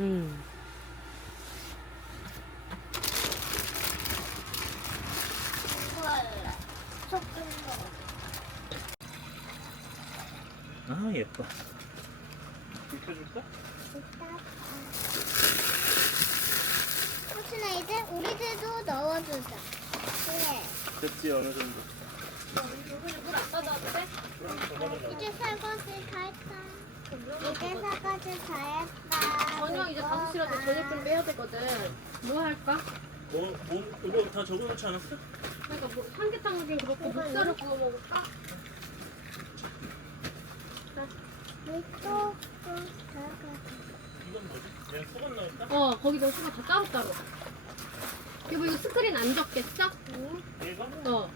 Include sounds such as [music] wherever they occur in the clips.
음. 섞은 거. 아 예뻐. 불 켜줄까? 혹시나 이제 우리들도 넣어주자. 그래. 됐지 어느 정도. 물안 닫아도 돼? 이제 설거지 다 했다. 이제 설거지 다 했다. 저녁 이제 5시라도 저녁 준비해야 되거든. 뭐 할까? 뭐, 뭐 이거 다 적어놓지 않았어? 그러니까 뭐 삼계탕은 그렇고 목살을 구워 먹을까? 이또 또 설거지. 이건 뭐지? 그냥 소금 넣을까? 어, 거기 넣수가 다 따로따로. 여보 이거 스크린 안 적겠어? 이거? 어.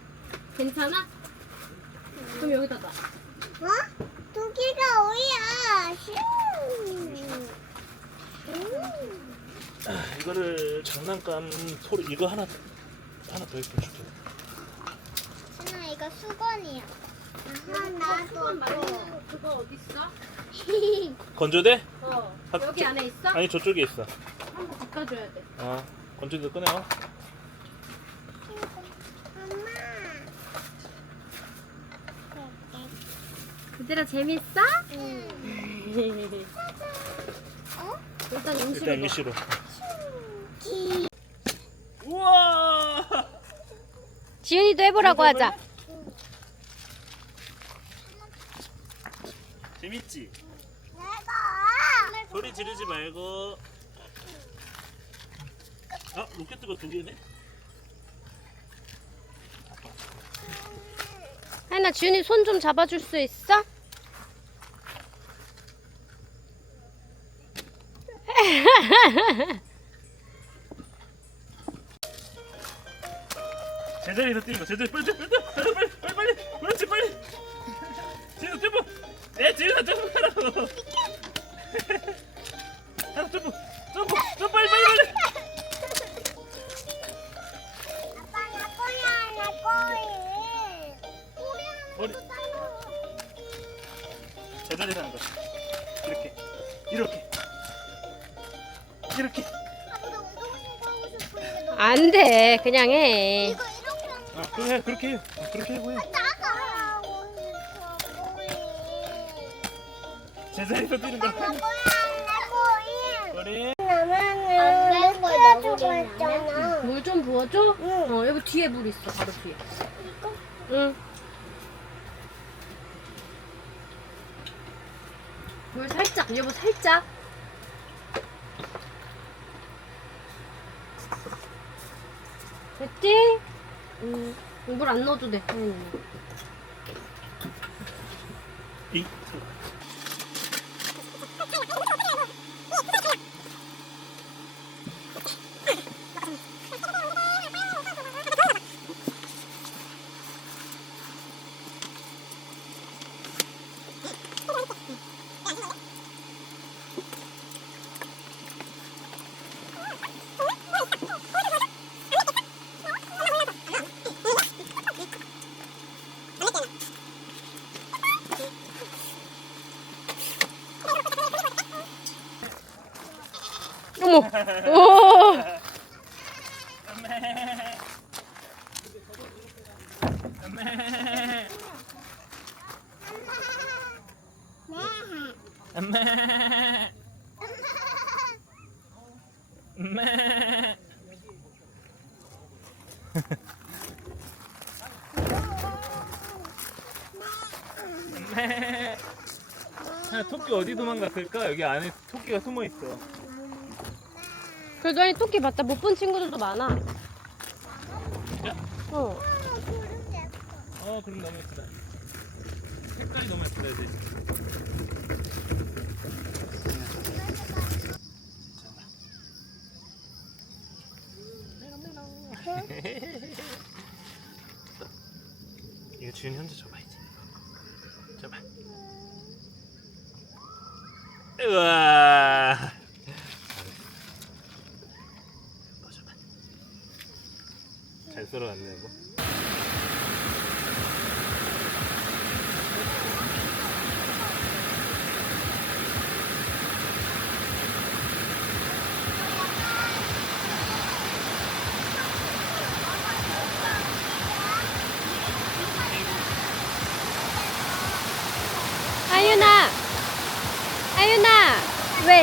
괜찮아? 그럼 여기다 놔. 어? 두 개가 오야. 슈. 음. 아, 이거를 장난감 소리 이거 하나 하나 더 있으면 좋겠다. 신아 이거 수건이야. 아하 수건 나도 말리는 그거 어디 있어? [laughs] 건조대? 어. 아, 여기 저- 안에 있어? 아니 저쪽에 있어. 한번 갖다 줘야 돼. 어 건조대 꺼내와. 엄마. 그들아 재밌어? 응. 어? 일단 임시로 일단 놔. 임시로. 기. 우와. 지은이도 해보라고 하자. 재밌지? 내가. 소리 지르지 말고. 아 로켓트가 두 개네. 하나 지은이 손 좀 잡아줄 수 있어? 제자리에서 뛰는 거. 제자리 빨리 빨리 빨리 빨리 빨리 빨리 그렇지 빨리. 지금 점프. 네 지금 점프 하라고. 하나 점프 점프 점프 빨리 빨리 빨리. 아빠 나 거야 나 거야. 머리. 우리 하나 제자리에 하는 거. 이렇게 이렇게 이렇게. 안 돼. 그냥 해. 이거 이렇게 하면 아 그래 그렇게 해. 아, 그렇게 하고 해. 나가. 하고 싶어. 뭐해. 제자리에서 뛰는 거. 머리. 나는 못 껴주고 했잖아. 물 좀 부어줘? 응. 어, 여기 뒤에 물 있어. 바로 뒤에. 응. 물 살짝, 여보 살짝. 됐지? 응. 물안 넣어도 돼. 응. 이. 어머. 오. 엄마. 엄마. 아, 토끼 어디 도망갔을까? 여기 안에 토끼가 숨어 있어. 그래도 아니 토끼 봤자 못 본 친구들도 많아. 진짜? 어. 어, 그럼 너무 예쁘다. 색깔이 너무 예쁘다, 이제. 이거 지훈이 혼자 줘봐야지. 줘봐. 우와. 또 줘봐. 잘 썰어놨네, 이거.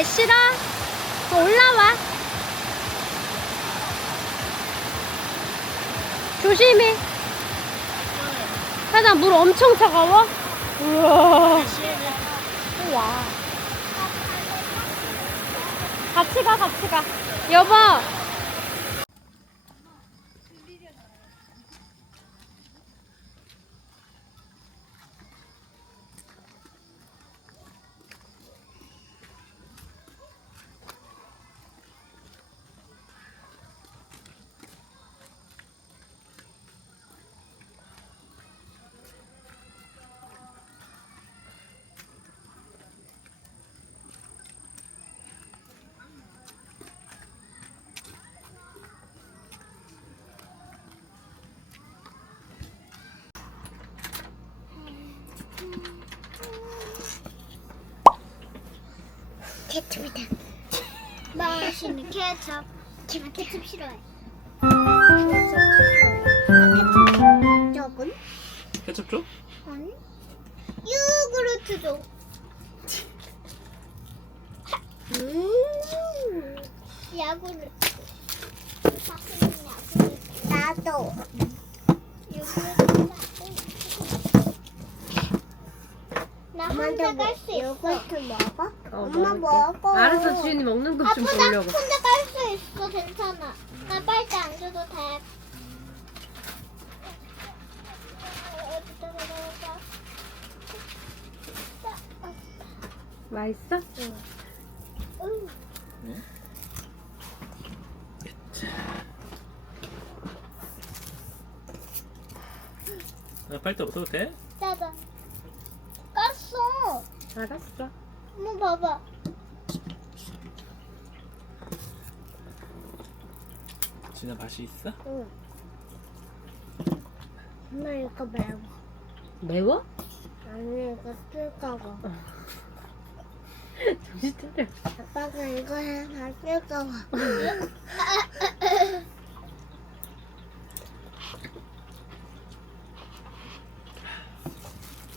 왜 싫어? 어, 올라와. 조심히. 사장 물 엄청 차가워? 우와. 우와. 같이 가, 같이 가. 여보. 케첩이다. 맛있는 케첩. 제가 케첩 싫어해. 조금? 케첩 줘? 아니? 요구르트 줘. 음, 야구르트. 맛있는 야구르트. 나도. 요구르트. 나 혼자 갈 수 있어. 요구르트 먹어? 엄마 먹어. 알았어, 지윤이 먹는 것 좀 아빠 나 보려고. 혼자 깔수 있어 괜찮아 나 빨대 안 줘도 돼 맛있어? 응. 나 빨대 없어도 돼? 짜잔 깠어 알았어. 엄마 봐봐 진아 맛이 있어? 응 엄마 이거 매워 매워? 아니 이거 쓸까봐 정신 차려. 아빠가 이거 해다 쓸까봐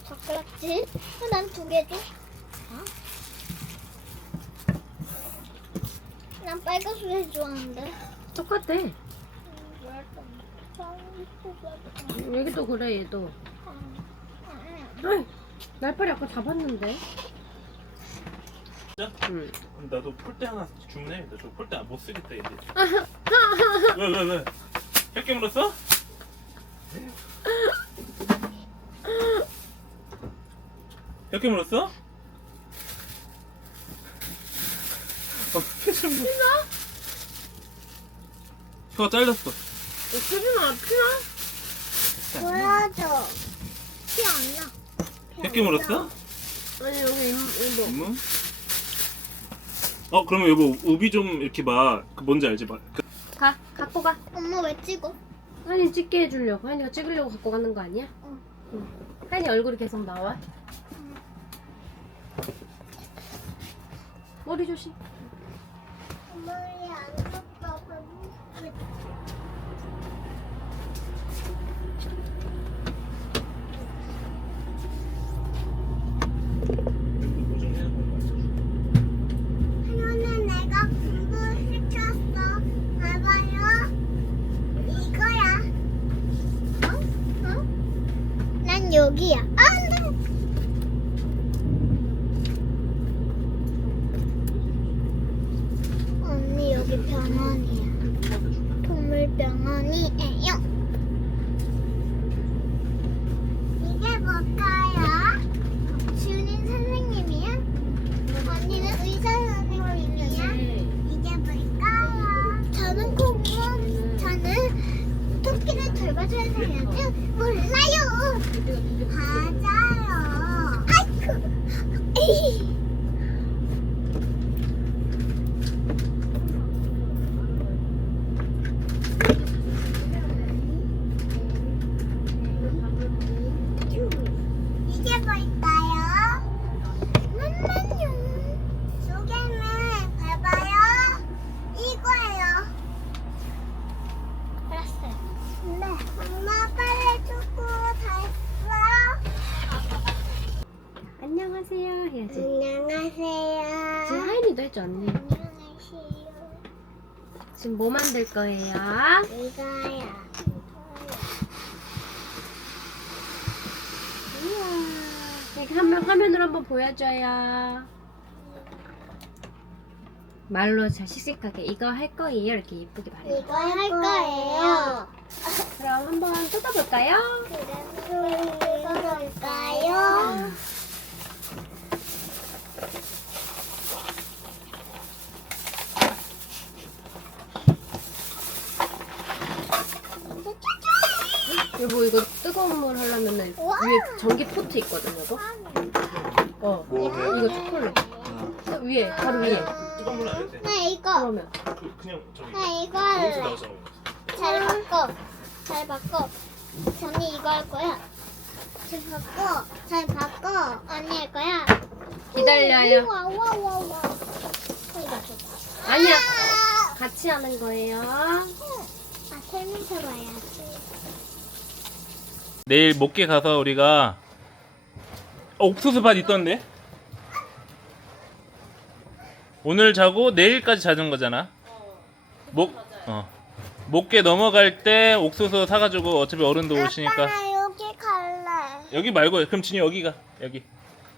젓가락질? 난 두 개 줘. 난 빨간색 좋아하는데. 똑같아. 여기도 그래, 얘도. 어이, 날파리 아까 잡았는데. 진짜? 응. 그럼 나도 폴대 하나 주문해. 나저 폴대 못 쓰겠다 이제. [laughs] 왜 왜 왜? 몇 개 물었어? 몇 개 물었어? 어떻게 좀 혀가 잘렸어. 수빈아, 피나? 보여줘. 피 안 나. 몇개 물었어? 아니, 여기 임, 이거. 음? 어 그러면 여보 우비 좀 이렇게 봐. 그 뭔지 알지? 봐. 그, 가, 갖고 가. 엄마 왜 찍어? 하인이 찍게 해주려고. 하인이가 찍으려고 갖고 가는 거 아니야? 응. 응. 하인이 얼굴이 계속 나와. 머리 조심. 엄마 왜안 줬어? 하나는 내가 공부시켰어. 봐봐요. 이거야. 어? 어? 난 여기야. 안 돼. 언니 여기 병원이야. 동물병원이에요. 이게 뭘까요? 주인 선생님이야? 언니는 의사 선생님이야? 이게 뭘까요? 저는 공무원. 저는 되는데 몰라요. 맞아요. 아이쿠. 에이. 이게 뭘까요? 잠깐만요. 소개는 봐봐요. 이거예요. 알았어요. 네. 엄마 빨리 축구 다 했어? 안녕하세요. 해야지. 해줘 언니. 안녕하세요. 지금 뭐 만들 거예요? 이거야. 이렇게 화면, 화면으로 한번 보여줘요. 말로 잘 씩씩하게 이거 할 거예요. 이렇게 예쁘게 말해요. 이거 할 거예요. 그럼 한번 뜯어볼까요? 그럼 이거 볼까요? 여보 이거 뜨거운 물 하려면 위에 전기 포트 있거든 여보. 어. 뭐 해? 이거 초콜릿. 어, 위에 바로 위에. 뜨거운 물안 해도 돼. 나 이거. 그러면 그- 그냥 저기 나 이거 여기서 할래. 나오잖아. 잘 바꿔. 잘 바꿔. 언니 이거 할 거야. 잘 바꿔. 잘 바꿔. 언니 할 거야. 기다려요. 와, 와, 와, 와. 어, 이거 줘. 아니야. 아, 같이 하는 거예요. 아 설명서 봐야지. 내일 목계 가서 우리가 어, 옥수수 밭 있던데? 오늘 자고 내일까지 자는 거잖아. 목 어. 목계 넘어갈 때 옥수수 사가지고 어차피 어른도 오시니까 아빠 나 여기 갈래. 여기 말고 그럼 진이 여기 가 여기.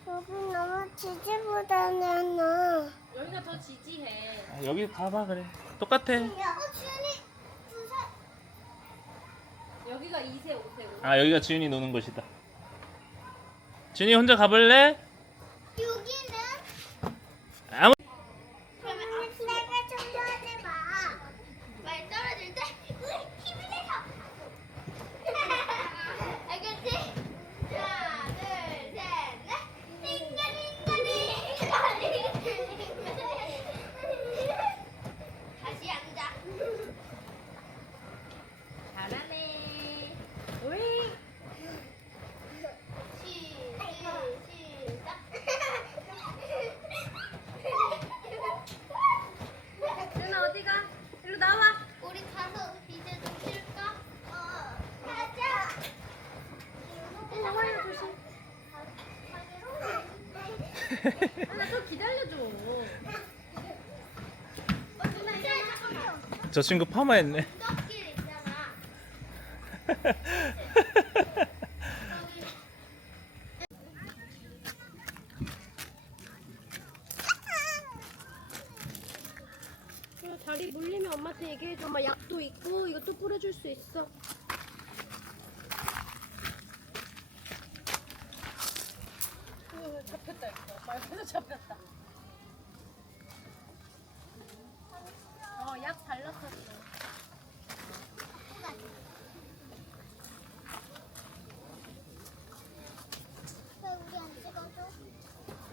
여기 너무 지지부다잖아. 여기가 더 지지해. 아, 여기 가봐 그래. 똑같아. 야, 어. 여기가 2세 5세. 아 여기가 지윤이 노는 곳이다. 지윤이 혼자 가볼래? 여기는 아무. 그러면 내가 좀 도와줘봐. 말 떨어질 때 으이, 힘이 내서. 알겠지? 하나, 둘, 셋, 넷. 링가링가링가링. 다시 앉아. 잘하네. 오이. 준아 어디가? 일로 나와. 우리 가서 이제 좀 쉴까? 어. 가자. 화요 조심. 하 나좀 기다려줘. 저 친구 파마했네.